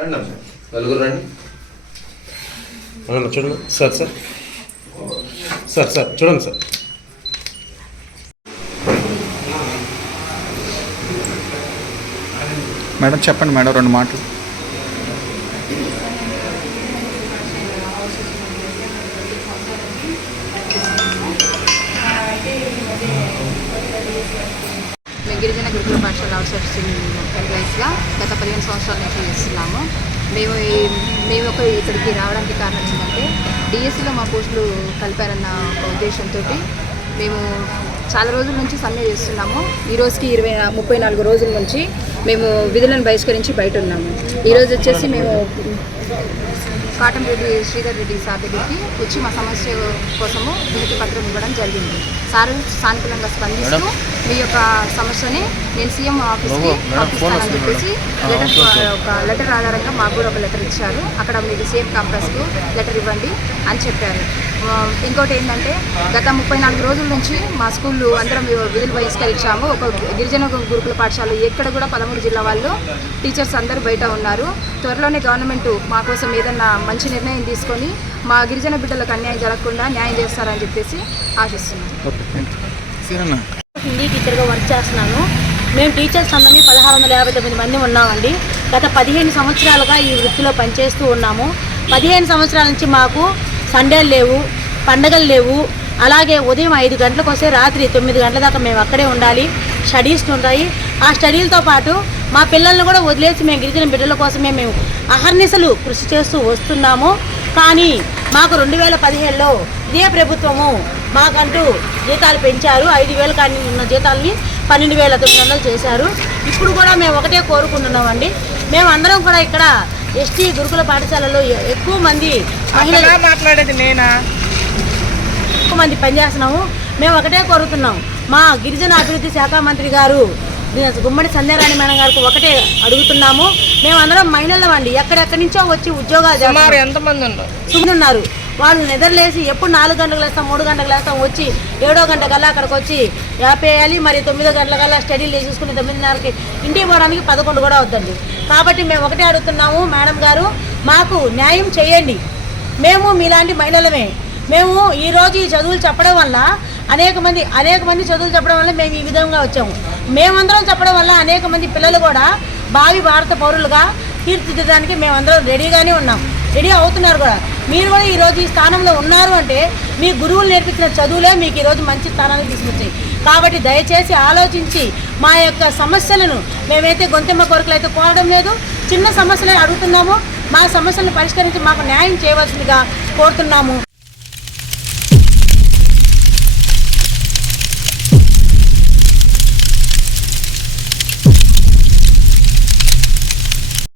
రండి అమ్మ. నలుగురు రండి. చూడండి. Sir sir. సార్ సార్ చూడండి సార్. మేడం చెప్పండి మేడం రెండు మాటలు. గిరిజన గురుకుల పాఠశాల అవుట్సోర్సింగ్ ఎంప్లాయీస్గా గత పదిహేను సంవత్సరాల నుంచి చేస్తున్నాము. మేము ఈ- మేము ఒక ఇక్కడికి రావడానికి కారణం ఏంటంటే డిఎస్సిలో మా పోస్టులు కలిపారన్న ఒక ఉద్దేశంతో మేము చాలా రోజుల నుంచి సమ్మె చేస్తున్నాము. ఈ రోజుకి ఇరవై ముప్పై నాలుగు రోజుల నుంచి మేము విధులను బహిష్కరించి బయట ఉన్నాము. ఈరోజు వచ్చేసి మేము కాటన్ రెడ్డి శ్రీధర్ రెడ్డి సార్ దగ్గరికి వచ్చి మా సమస్య కోసము వినతి పత్రం ఇవ్వడం జరిగింది. సార్ సానుకూలంగా స్పందిస్తూ మీ యొక్క సమస్యని నేను సీఎం ఆఫీస్కి పంపిస్తానని చెప్పేసి లెటర్ ఒక లెటర్ ఆధారంగా మాకు కూడా ఒక లెటర్ ఇచ్చారు. అక్కడ మీరు సీఎం కాంప్లెక్స్కు లెటర్ ఇవ్వండి అని చెప్పారు. ఇంకోటి ఏంటంటే గత ముప్పై నాలుగు రోజుల నుంచి మా స్కూళ్ళు అందరం విధులు బహిష్కరించాము. ఒక గిరిజన గురుకుల పాఠశాల ఎక్కడ కూడా పదమూడు జిల్లా వాళ్ళు టీచర్స్ అందరూ బయట ఉన్నారు. త్వరలోనే గవర్నమెంట్ మా కోసం ఏదన్నా మంచి నిర్ణయం తీసుకొని మా గిరిజన బిడ్డలకు అన్యాయం జరగకుండా న్యాయం చేస్తారని చెప్పేసి ఆశిస్తున్నాను హిందీ టీచర్గా వర్క్ చేస్తున్నాను. మేము టీచర్స్ అందరం పదహారు వందల యాభై తొమ్మిది మంది ఉన్నామండి. గత పదిహేను సంవత్సరాలుగా ఈ వృత్తిలో పనిచేస్తూ ఉన్నాము. పదిహేను సంవత్సరాల నుంచి మాకు సండేలు లేవు పండగలు లేవు. అలాగే ఉదయం ఐదు గంటలకు వస్తే రాత్రి తొమ్మిది గంటల దాకా మేము అక్కడే ఉండాలి. స్టడీస్ ఉంటాయి. ఆ స్టడీలతో పాటు మా పిల్లల్ని కూడా వదిలేసి మేము గిరిజన బిడ్డల కోసమే మేము అహర్నిశలు కృషి చేస్తూ వస్తున్నాము. కానీ మాకు రెండు వేల పదిహేడులో ఇదే ప్రభుత్వము మాకంటూ జీతాలు పెంచారు. ఐదు వేల కానీ ఉన్న జీతాలని పన్నెండు వేల తొమ్మిది వందలు చేశారు. ఇప్పుడు కూడా మేము ఒకటే కోరుకుంటున్నామండి. మేము అందరం కూడా ఇక్కడ ఎస్టీ గురుకుల పాఠశాలలో ఎక్కువ మంది మహిళలు మాట్లాడేది నేనా? ఎక్కువ మంది పనిచేస్తున్నాము. మేము ఒకటే కోరుతున్నాం. మా గిరిజన అభివృద్ధి శాఖ మంత్రి గారు గుమ్మడి సంధ్యారాణి మేడం గారికి ఒకటే అడుగుతున్నాము. మేమందరం మహిళలం అండి. ఎక్కడెక్కడి నుంచో వచ్చి ఉద్యోగాలు ఎంతమంది ఉన్నారు? వాళ్ళు నిద్రలేసి ఎప్పుడు నాలుగు గంటలకు లేస్తాం మూడు గంటలకు లేస్తాం వచ్చి ఏడో గంట కల్లా అక్కడికి వచ్చి యాపేయాలి. మరి తొమ్మిదో గంటల కల్లా స్టడీలు చూసుకుని తొమ్మిదిన్నరకి ఇంటికి పోవడానికి పదకొండు కూడా అవుతుంది కాబట్టి మేము ఒకటే అడుగుతున్నాము మేడం గారు మాకు న్యాయం చేయండి. మేము మీలాంటి మహిళలమే. మేము ఈరోజు ఈ చదువులు చెప్పడం వల్ల అనేక మంది అనేక మంది చదువులు చెప్పడం వల్ల మేము ఈ విధంగా వచ్చాము. మేమందరం చెప్పడం వల్ల అనేక మంది పిల్లలు కూడా భావి భారత పౌరులుగా తీర్చిదిద్దడానికి మేమందరం రెడీగానే ఉన్నాం. రెడీ అవుతున్నారు కూడా. మీరు కూడా ఈరోజు ఈ స్థానంలో ఉన్నారు అంటే మీ గురువులు నేర్పించిన చదువులే మీకు ఈరోజు మంచి స్థానానికి తీసుకొచ్చాయి. కాబట్టి దయచేసి ఆలోచించి మా యొక్క సమస్యలను మేమైతే గొంతెమ్మ కోరికలు అయితే కోరడం లేదు. చిన్న సమస్యలే అడుగుతున్నాము. మా సమస్యలను పరిష్కరించి మాకు న్యాయం చేయవలసిందిగా కోరుతున్నాము.